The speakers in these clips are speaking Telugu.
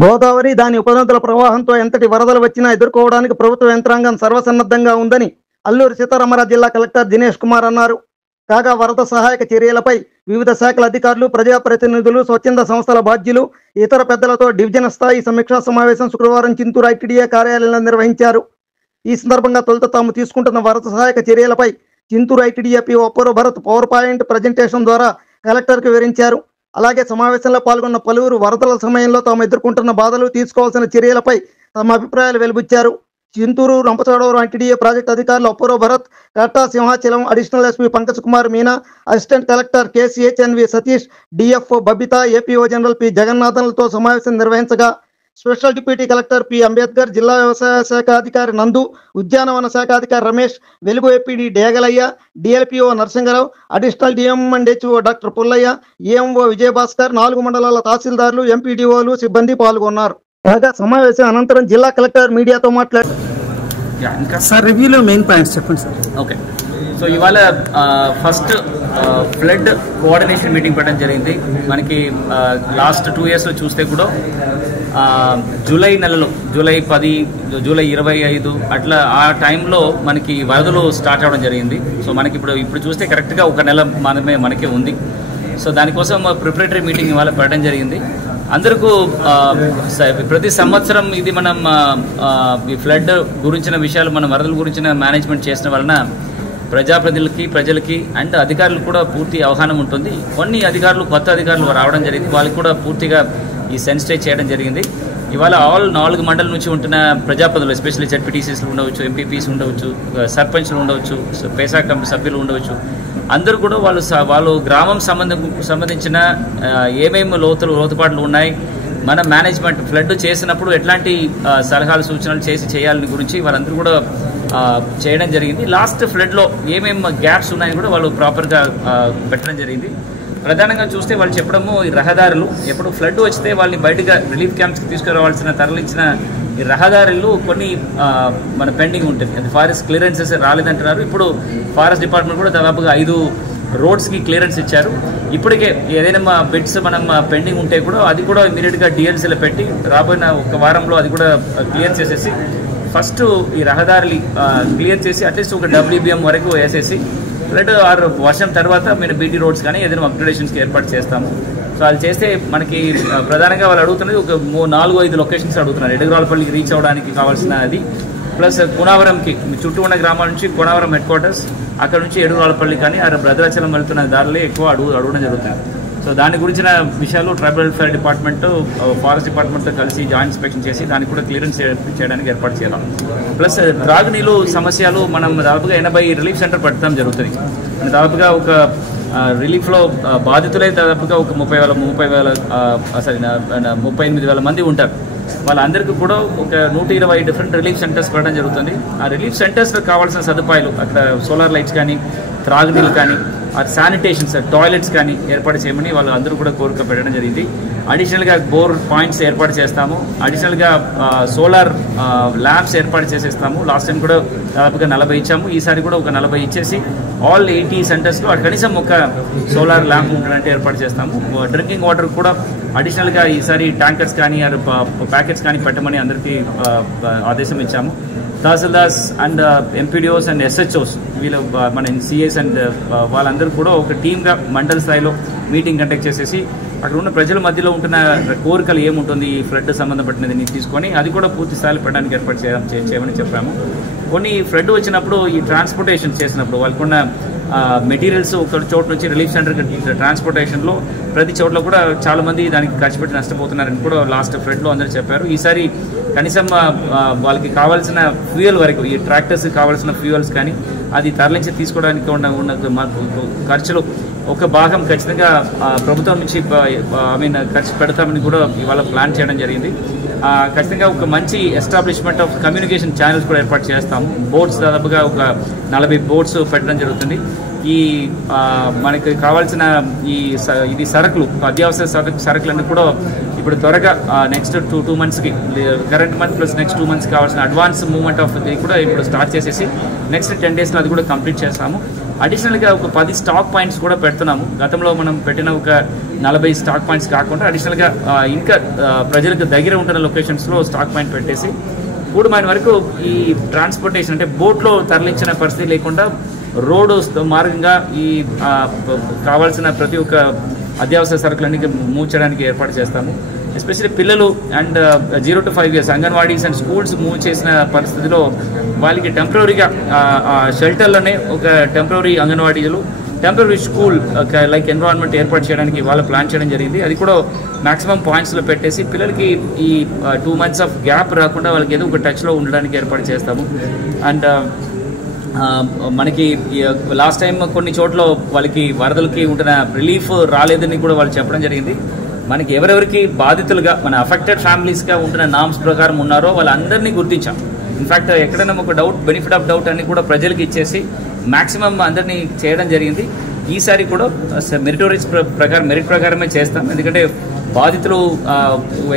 గోదావరి దాని ఉపనదుల ప్రవాహంతో ఎంతటి వరదలు వచ్చినా ఎదుర్కోవడానికి ప్రభుత్వ యంత్రాంగం సర్వసన్నద్ధంగా ఉందని అల్లూరి సీతారామరాజు జిల్లా కలెక్టర్ దినేష్ కుమార్ అన్నారు. కాగా వరద సహాయక చర్యలపై వివిధ శాఖల అధికారులు, ప్రజాప్రతినిధులు, స్వచ్ఛంద సంస్థల బాధ్యులు, ఇతర పెద్దలతో డివిజన్ స్థాయి సమీక్షా సమావేశం శుక్రవారం చింతూరు ఐటీడీఏ కార్యాలయంలో నిర్వహించారు. ఈ సందర్భంగా తొలుత తాము తీసుకుంటున్న వరద సహాయక చర్యలపై చింతూరు ఐటీడీఏ పీఓ అపూర్వ భరత్ పవర్ పాయింట్ ప్రజెంటేషన్ ద్వారా కలెక్టర్కు వివరించారు. అలాగే సమావేశంలో పాల్గొన్న పలువురు వరదల సమయంలో తాము ఎదుర్కొంటున్న బాధలు, తీసుకోవాల్సిన చర్యలపై తమ అభిప్రాయాలు వెలుబుచ్చారు. చింతూరు, రంపచోడవరం ఐటీడీఏ ప్రాజెక్టు అధికారులు Apoorva Bharat, Katta Simhachalam, additional SP Pankaj Kumar Meena, assistant collector KCHNV Satish, DFO Babita, APO general P జగన్నాథన్లతో సమావేశం నిర్వహించగా special deputy collector P Ambedkar, జిల్లా వ్యవసాయ శాఖ అధికారి నందు, ఉద్యానవన శాఖ అధికారి Ramesh, Velugu APD Degalayya, DLPO Narasingarao, additional DM and HO doctor Pullayya, AMO Vijayabhaskar, 4 మండలాల తహసీల్దార్లు, ఎంపీడీఓలు, సిబ్బంది పాల్గొన్నారు. కాగా సమావేశం అనంతరం జిల్లా కలెక్టర్ మీడియాతో మాట్లాడారు. సార్ రివ్యూలో మెయిన్ పాయింట్స్ చెప్పండి సార్. ఓకే, సో ఇవాళ ఫస్ట్ ఫ్లడ్ కోఆర్డినేషన్ మీటింగ్ పెట్టడం జరిగింది. మనకి లాస్ట్ 2 yearsలో చూస్తే కూడా జూలై నెలలో, జూలై 10, జూలై 25 అట్లా ఆ టైంలో మనకి వరదలు స్టార్ట్ అవ్వడం జరిగింది. సో మనకి ఇప్పుడు చూస్తే కరెక్ట్గా 1 నెల మనకే ఉంది. సో దానికోసం ప్రిపరేటరీ మీటింగ్ ఇవాళ పెట్టడం జరిగింది. అందరికీ ప్రతి సంవత్సరం ఇది మనం ఈ ఫ్లడ్ గురించిన విషయాలు, మనం వరదల గురించిన మేనేజ్మెంట్ చేసిన వలన ప్రజాప్రతినిధులకి, ప్రజలకి అండ్ అధికారులకు కూడా పూర్తి అవగాహన ఉంటుంది. కొన్ని అధికారులు, కొత్త అధికారులు రావడం జరిగింది, వాళ్ళకి కూడా పూర్తిగా ఈ సెన్సిటైజ్ చేయడం జరిగింది. ఇవాళ ఆల్ 4 మండలం నుంచి ఉంటున్న ప్రజాప్రతినిధులు, ఎస్పెషల్లీ జడ్పీటీసీలు ఉండవచ్చు, ఎంపీపీస్ ఉండవచ్చు, సర్పంచ్లు ఉండవచ్చు, పేసా కమిటీ సభ్యులు ఉండవచ్చు. అందరూ కూడా వాళ్ళు గ్రామం సంబంధించిన ఏమేమి లోతుపాట్లు ఉన్నాయి, మన మేనేజ్మెంట్ ఫ్లడ్ చేసినప్పుడు ఎట్లాంటి సలహాలు, సూచనలు చేయాలని గురించి వాళ్ళందరూ కూడా చేయడం జరిగింది. లాస్ట్ ఫ్లడ్లో ఏమేమి గ్యాప్స్ ఉన్నాయని కూడా వాళ్ళు ప్రాపర్గా పెట్టడం జరిగింది. ప్రధానంగా చూస్తే వాళ్ళు చెప్పడము, ఈ రహదారులు ఎప్పుడు ఫ్లడ్ వస్తే వాళ్ళని బయటగా రిలీఫ్ క్యాంప్స్కి తీసుకురావాల్సిన, తరలించిన ఈ రహదారులు కొన్ని మన పెండింగ్ ఉంటుంది. అది ఫారెస్ట్ క్లియరెన్సెస్ రాలేదంటున్నారు. ఇప్పుడు ఫారెస్ట్ డిపార్ట్మెంట్ కూడా దాదాపుగా 5 రోడ్స్కి క్లియరెన్స్ ఇచ్చారు. ఇప్పటికే ఏదైనా బిడ్స్ మనం పెండింగ్ ఉంటే కూడా అది కూడా ఇమీడియట్గా డిఎల్సీలో పెట్టి రాబోయిన 1 వారంలో అది కూడా క్లియర్ చేసేసి ఫస్ట్ ఈ రహదారులు క్లియర్ చేసి అట్లీస్ట్ ఒక WBM వరకు వేసేసి ఫ్లడ్ ఆర్ వర్షం తర్వాత మీరు బీటీ రోడ్స్ కానీ ఏదైనా అప్గ్రేడేషన్స్కి ఏర్పాటు చేస్తాము. సో అది చేస్తే మనకి ప్రధానంగా వాళ్ళు అడుగుతున్నది ఒక 4-5 లొకేషన్స్ అడుగుతున్నారు. ఎడగరాలపల్లికి రీచ్ అవ్వడానికి కావాల్సిన అది, ప్లస్ కోనవరంకి చుట్టూ ఉన్న గ్రామాల నుంచి కోనవరం హెడ్ క్వార్టర్స్, అక్కడ నుంచి ఎడగరాలపల్లి కానీ భద్రాచలం వెళ్తున్న దారిలో ఎక్కువ అడగడం జరుగుతుంది. సో దాని గురించిన విషయాలు ట్రైబల్ వెల్ఫేర్ డిపార్ట్మెంట్, ఫారెస్ట్ డిపార్ట్మెంట్తో కలిసి జాయింట్ ఇన్స్పెక్షన్ చేసి దానికి కూడా క్లియరెన్స్ చేయడానికి ఏర్పాటు చేయాలి. ప్లస్ త్రాగునీళ్ళు సమస్యలు మనం దాదాపుగా 80 రిలీఫ్ సెంటర్ పెట్టడం జరుగుతుంది. దాదాపుగా ఒక రిలీఫ్లో బాధితులై దాదాపుగా ఒక 38,000 మంది ఉంటారు. వాళ్ళందరికీ కూడా ఒక 120 డిఫరెంట్ రిలీఫ్ సెంటర్స్ పెట్టడం జరుగుతుంది. ఆ రిలీఫ్ సెంటర్స్లో కావాల్సిన సదుపాయాలు, అక్కడ సోలార్ లైట్స్ కానీ, త్రాగునీళ్ళు కానీ, శానిటేషన్స్, టాయిలెట్స్ కానీ ఏర్పాటు చేయమని వాళ్ళు అందరూ కూడా కోరిక పెట్టడం జరిగింది. అడిషనల్గా బోర్ పాయింట్స్ ఏర్పాటు చేస్తాము. అడిషనల్గా సోలార్ ల్యాంప్స్ ఏర్పాటు చేసేస్తాము. లాస్ట్ టైం కూడా దాదాపుగా 40 ఇచ్చాము. ఈసారి కూడా ఒక 40 ఇచ్చేసి ఆల్ 80 సెంటర్స్లో అక్కడిసం ఒక సోలార్ ల్యాంప్ ఉండడానికి ఏర్పాటు చేస్తాము. డ్రింకింగ్ వాటర్ కూడా అడిషనల్గా ఈసారి ట్యాంకర్స్ కానీ ప్యాకెట్స్ కానీ పెట్టమని అందరికీ ఆదేశం ఇచ్చాము. Tahsildars and MPDOs and SHOs వీళ్ళు మన సిఎస్ అండ్ వాళ్ళందరూ కూడా ఒక టీమ్గా మండల స్థాయిలో మీటింగ్ కండక్ట్ చేసేసి అక్కడ ఉన్న ప్రజల మధ్యలో ఉంటున్న కోరికలు ఏముంటుంది ఈ ఫ్లడ్ సంబంధపడినది తీసుకొని అది కూడా పూర్తి స్థాయిలో పెట్టడానికి ఏర్పాటు చేయమని చెప్పాము. కొన్ని ఫ్లడ్ వచ్చినప్పుడు ఈ ట్రాన్స్పోర్టేషన్ చేసినప్పుడు వాళ్ళకున్న మెటీరియల్స్ ఒక చోటు నుంచి రిలీఫ్ సెంటర్కి ట్రాన్స్పోర్టేషన్లో ప్రతి చోట్ల కూడా చాలామంది దానికి ఖర్చు పెట్టి నష్టపోతున్నారని కూడా లాస్ట్ ఫ్లడ్లో అందరూ చెప్పారు. ఈసారి కనీసం వాళ్ళకి కావాల్సిన ఫ్యూయల్ వరకు, ఈ ట్రాక్టర్స్కి కావాల్సిన ఫ్యూయల్స్ కానీ అది తరలించి తీసుకోవడానికి ఉన్న ఖర్చులు ఒక భాగం ఖచ్చితంగా ప్రభుత్వం నుంచి ఖర్చు పెడతామని కూడా ఇవాళ ప్లాన్ చేయడం జరిగింది. ఖచ్చితంగా ఒక మంచి ఎస్టాబ్లిష్మెంట్ ఆఫ్ కమ్యూనికేషన్ ఛానల్స్ కూడా ఏర్పాటు చేస్తాము. బోర్డ్స్ దాదాపుగా ఒక 40 బోర్డ్స్ పెట్టడం జరుగుతుంది. ఈ మనకి కావాల్సిన ఇది సరుకులు, అత్యవసర సరుకులన్నీ కూడా ఇప్పుడు త్వరగా నెక్స్ట్ 2 monthsకి, current month plus next 2 months కావాల్సిన అడ్వాన్స్ మూవ్మెంట్ ఆఫ్ ఇది కూడా ఇప్పుడు స్టార్ట్ చేసేసి నెక్స్ట్ 10 daysలో అది కూడా కంప్లీట్ చేస్తాము. అడిషనల్గా ఒక 10 స్టాక్ పాయింట్స్ కూడా పెడుతున్నాము. గతంలో మనం పెట్టిన ఒక 40 స్టాక్ పాయింట్స్ కాకుండా అడిషనల్గా ఇంకా ప్రజలకు దగ్గర ఉంటున్న లొకేషన్స్లో స్టాక్ పాయింట్ పెట్టేసి కూడుమైన వరకు ఈ ట్రాన్స్పోర్టేషన్ అంటే బోట్లో తరలించిన పరిస్థితి లేకుండా రోడ్డు మార్గంగా ఈ కావాల్సిన ప్రతి ఒక్క అత్యవసర సరుకులన్నీ మూవ్ చేయడానికి ఏర్పాటు చేస్తాము. ఎస్పెషల్లీ పిల్లలు and 0 to 5 years anganwadis and schools move చేసిన పరిస్థితిలో వాళ్ళకి టెంపరీగా షెల్టర్లోనే ఒక టెంపరీ అంగన్వాడీలు టెంపరీ స్కూల్ లైక్ ఎన్విరాన్మెంట్ ఏర్పాటు చేయడానికి వాళ్ళు ప్లాన్ చేయడం జరిగింది. అది కూడా మ్యాక్సిమం పాయింట్స్లో పెట్టేసి పిల్లలకి ఈ 2 months ఆఫ్ గ్యాప్ రాకుండా వాళ్ళకి ఏదో ఒక టచ్లో ఉండడానికి ఏర్పాటు చేస్తాము. అండ్ మనకి లాస్ట్ టైం కొన్ని చోట్ల వాళ్ళకి వరదలకి ఉంటున్న రిలీఫ్ రాలేదని కూడా వాళ్ళు చెప్పడం జరిగింది. మనకి ఎవరెవరికి బాధితులుగా మన అఫెక్టెడ్ ఫ్యామిలీస్గా ఉంటున్న నామ్స్ ప్రకారం ఉన్నారో వాళ్ళందరినీ గుర్తించాం. ఇన్ఫ్యాక్ట్ ఎక్కడైనా ఒక డౌట్ బెనిఫిట్ ఆఫ్ డౌట్ అన్ని కూడా ప్రజలకు ఇచ్చేసి మ్యాక్సిమం అందరినీ చేయడం జరిగింది. ఈసారి కూడా మెరిట్ ప్రకారమే చేస్తాం. ఎందుకంటే బాధితులు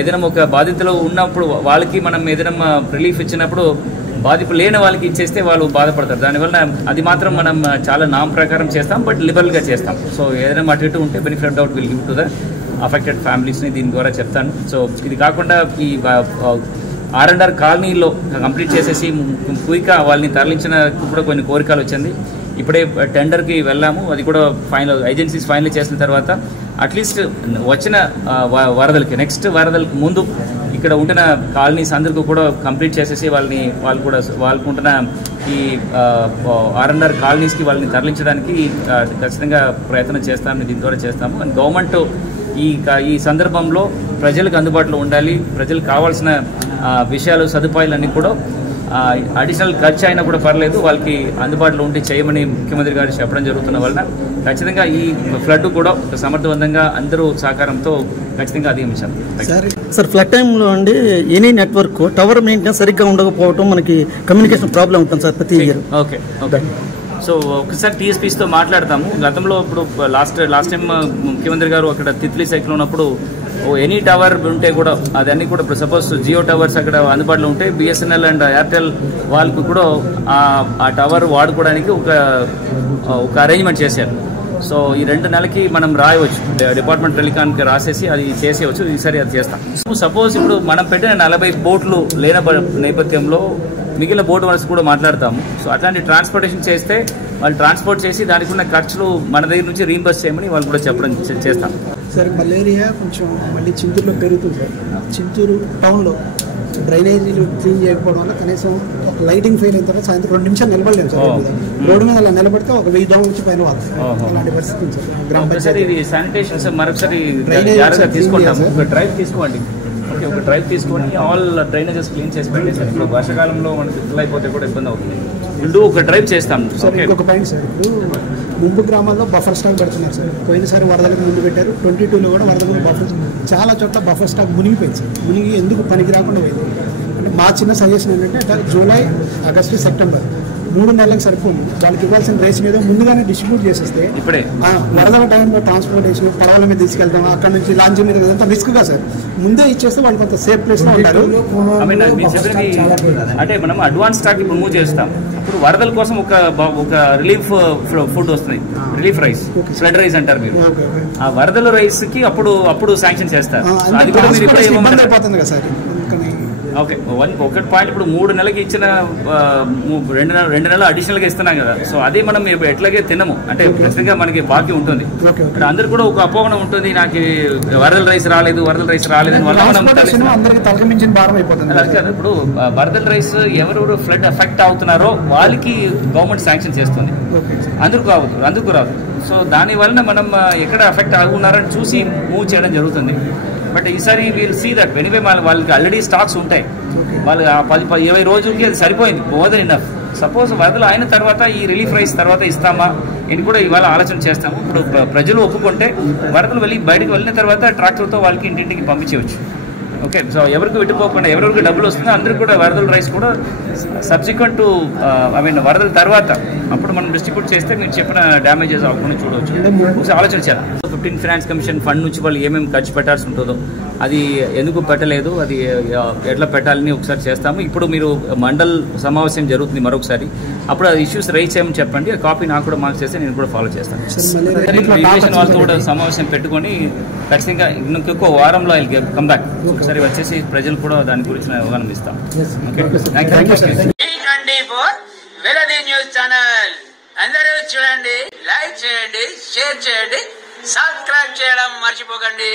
ఏదైనా ఒక బాధితులు ఉన్నప్పుడు వాళ్ళకి మనం ఏదైనా రిలీఫ్ ఇచ్చినప్పుడు బాధితులు లేని వాళ్ళకి ఇచ్చేస్తే వాళ్ళు బాధపడతారు. దానివల్ల అది మాత్రం మనం చాలా నామ్ ప్రకారం చేస్తాం, బట్ లిబరల్గా చేస్తాం. సో ఏదైనా అటు ఇటు ఉంటే benefit of doubt will give to the affected ఫ్యామిలీస్ని దీని ద్వారా చెప్తాను. సో ఇది కాకుండా ఈ R&R కాలనీలో కంప్లీట్ చేసేసి క్విక్గా వాళ్ళని తరలించిన కూడా కొన్ని కోరికలు వచ్చింది. ఇప్పుడే టెండర్కి వెళ్ళాము. అది కూడా ఏజెన్సీస్ ఫైనల్ చేసిన తర్వాత అట్లీస్ట్ వచ్చిన వరదలకి నెక్స్ట్ వరదలకు ముందు ఇక్కడ ఉంటున్న కాలనీస్ అందరికీ కూడా కంప్లీట్ చేసేసి వాళ్ళకు ఉంటున్న ఈ R&R కాలనీస్కి వాళ్ళని తరలించడానికి ఖచ్చితంగా ప్రయత్నం చేస్తామని దీని ద్వారా చేస్తాము. అండ్ గవర్నమెంట్ ఈ సందర్భంలో ప్రజలకు అందుబాటులో ఉండాలి. ప్రజలకు కావాల్సిన విషయాలు సదుపాయాలన్నీ కూడా అడిషనల్ ఖర్చు అయినా కూడా పర్లేదు వాళ్ళకి అందుబాటులో ఉండి చేయమని ముఖ్యమంత్రి గారు చెప్పడం జరుగుతున్న వలన ఖచ్చితంగా ఈ ఫ్లడ్ కూడా సమర్థవంతంగా అందరూ సహకారంతో ఖచ్చితంగా అధిగమించాలి. సార్ ఫ్లడ్ టైంలో అండి ఎనీ నెట్వర్క్ టవర్ మెయింటెనెన్స్ సరిగ్గా ఉండకపోవడం మనకి కమ్యూనికేషన్ ప్రాబ్లం ఉంటుంది సార్ ప్రతి ఇయర్. ఓకే. సో ఒకసారి టీఎస్పీస్తో మాట్లాడతాము. గతంలో ఇప్పుడు లాస్ట్ టైం ముఖ్యమంత్రి గారు అక్కడ తిత్లీ సైకిల్ ఉన్నప్పుడు ఎనీ టవర్ ఉంటే కూడా అదన్నీ కూడా ఇప్పుడు సపోజ్ జియో టవర్స్ అక్కడ అందుబాటులో ఉంటే బిఎస్ఎన్ఎల్ అండ్ ఎయిర్టెల్ వాళ్ళకు కూడా ఆ టవర్ వాడుకోవడానికి ఒక అరేంజ్మెంట్ చేశారు. సో ఈ 2 నెలలకి మనం రాయవచ్చు, డిపార్ట్మెంట్ టెలికాన్కి రాసేసి అది చేసేయచ్చు. ఈసారి అది చేస్తాం. సపోజ్ ఇప్పుడు మనం పెట్టిన 40 బోట్లు లేని నేపథ్యంలో మిగిలిన బోట్ వలస కూడా మాట్లాడతాము. సో అట్లాంటి ట్రాన్స్పోర్టేషన్ చేస్తే వాళ్ళు ట్రాన్స్పోర్ట్ చేసి దానికి ఉన్న ఖర్చులు మన దగ్గర నుంచి రీంబర్స్ చేయమని వాళ్ళు కూడా చెప్పడం చేస్తాం. సార్ మలేరియా కొంచెం మళ్ళీ చింతూరులో పెరుగుతుంది సార్. చింతూరు టౌన్లో డ్రైనేజీలు క్లీన్ చేయకపోవడం వల్ల కనీసం ఒక లైటింగ్ ఫెయిల్ అయిన తర్వాత సాయంత్రం 2 నిమిషాలు నిలబడలేము సార్. రోడ్డు మీద అలా నిలబడితే ఒక 1000 దోమల నుంచి పైన వాడుతుంది. అలాంటి పరిస్థితి ఉంది సార్. గ్రామ పంచాయతీ శానిటేషన్ సార్ మరొకసారి జాగ్రత్తగా తీసుకుంటాము. ఒక డ్రైవ్ తీసుకోండి. ఓకే, ఒక డ్రైవ్ తీసుకొని ఆల్ డ్రైనేజెస్ క్లీన్ చేసి పెట్టేసారు. ఇప్పుడు వర్షాకాలంలో మనకి ఫుల్ అయిపోతే కూడా ఇబ్బంది అవుతుంది. వీళ్ళు ఒక డ్రైవ్ చేస్తాం. ఇంకొక పాయింట్ సార్, ఇప్పుడు ముంపు గ్రామాల్లో బఫర్ స్టాక్ పెడుతున్నారు సార్. పోయినసారి వరదలకు ముందు పెట్టారు. 22లో కూడా వరదలకు బఫర్ చాలా చోట్ల బఫర్ స్టాక్ మునిగిపోయింది సార్. మునిగి ఎందుకు పనికి రాకుండా పోయింది అంటే మా చిన్న సజెషన్ ఏంటంటే జూలై, ఆగస్టు, సెప్టెంబర్ 3 నెలలకు సరిపోయింది. వాళ్ళకి ఇవ్వాల్సిన రైస్ మీద ముందుగానే డిస్ట్రిబ్యూట్ చేసేస్తే ఇప్పుడే వరదల టైంలో ట్రాన్స్పోర్టేషన్ పడవల మీద తీసుకెళ్తాం, అక్కడ నుంచి లాంచ్ మీద అంతా రిస్క్గా సార్. ముందే ఇచ్చేస్తే వాళ్ళు కొంత సేఫ్ ప్లేస్లో ఉంటారు. అంటే మనం అడ్వాన్స్ స్టాక్ ఇప్పుడు మూవ్ చేస్తాం. అప్పుడు వరదల కోసం ఒక రిలీఫ్ ఫుడ్ వస్తుంది, రిలీఫ్ రైస్, ఫ్లడ్ రైస్ అంటారు మీరు. ఆ వరదల రైస్ కి అప్పుడు శాంక్షన్ చేస్తారు. అది కూడా మీరు ఇప్పుడే ఇబ్బంది అయిపోతుంది కదా సార్. ఓకే, ఒకటి పాయింట్ ఇప్పుడు 3 నెలలకి ఇచ్చిన 2 నెలలు అడిషనల్గా ఇస్తున్నాం కదా. సో అదే మనం ఎట్లాగే తినము అంటే ఖచ్చితంగా మనకి బాకీ ఉంటుంది. ఇక్కడ అందరు కూడా ఒక అపోహన ఉంటుంది, నాకు వరదల రైస్ రాలేదు అని వల్ల మనం కాదు. ఇప్పుడు వరదల రైస్ ఎవరెవరు ఫ్లడ్ ఎఫెక్ట్ అవుతున్నారో వాళ్ళకి గవర్నమెంట్ శాంక్షన్ చేస్తుంది, అందుకు రాదు. సో దాని వలన మనం ఎక్కడ ఎఫెక్ట్ అవుతున్నారని చూసి మూవ్ చేయడం జరుగుతుంది. బట్ ఈసారి వీల్ సీ దట్ ఎనీవే వాళ్ళకి ఆల్రెడీ స్టాక్స్ ఉంటాయి. వాళ్ళు 10-20 రోజులకి అది సరిపోయింది, మోర్ దెన్ ఇనఫ్. సపోజ్ వరదలు అయిన తర్వాత ఈ రిలీఫ్ రైస్ తర్వాత ఇస్తామా ఇది కూడా ఇవాళ ఆలోచన చేస్తాము. ఇప్పుడు ప్రజలు ఒప్పుకుంటే వరదలు బయటకు వెళ్ళిన తర్వాత ట్రాక్టర్తో వాళ్ళకి ఇంటింటికి పంపించవచ్చు. ఓకే, సో ఎవరికి విట్టుకోకుండా ఎవరెవరికి డబ్బులు వస్తుందో అందరికి కూడా వరదల రైస్ కూడా సబ్సిక్వెంట్ టు వరదల తర్వాత అప్పుడు మనం డిస్ట్రిబ్యూట్ చేస్తే మీరు చెప్పిన డ్యామేజెస్ అవ్వకుండా చూడవచ్చు. ఒకసారి ఆలోచన చేయాలి. 15 ఫైనాన్స్ కమిషన్ ఫండ్ నుంచి వాళ్ళు ఏమేమి ఖర్చు పెట్టాల్సి ఉంటుందో అది ఎందుకు పెట్టలేదు, అది ఎట్లా పెట్టాలని ఒకసారి చేస్తాము. ఇప్పుడు మీరు మండల్ సమావేశం జరుగుతుంది మరొకసారి, అప్పుడు అది ఇష్యూస్ రైజ్ చేయమని చెప్పండి. ఆ కాపీ నాకు కూడా మార్క్స్ చేస్తే నేను కూడా ఫాలో చేస్తాను. ఇరిగేషన్ వాళ్ళతో కూడా సమావేశం పెట్టుకొని ఖచ్చితంగా ఇంకొక వారంలో ఐ కమ్ బ్యాక్. ఒకసారి వచ్చేసి ప్రజలు కూడా దాని గురించి అవగాహన ఇస్తాం. వెలది న్యూస్ ఛానల్ అందరూ చూడండి, లైక్ చేయండి, షేర్ చేయండి, సబ్స్క్రైబ్ చేయడం మర్చిపోకండి.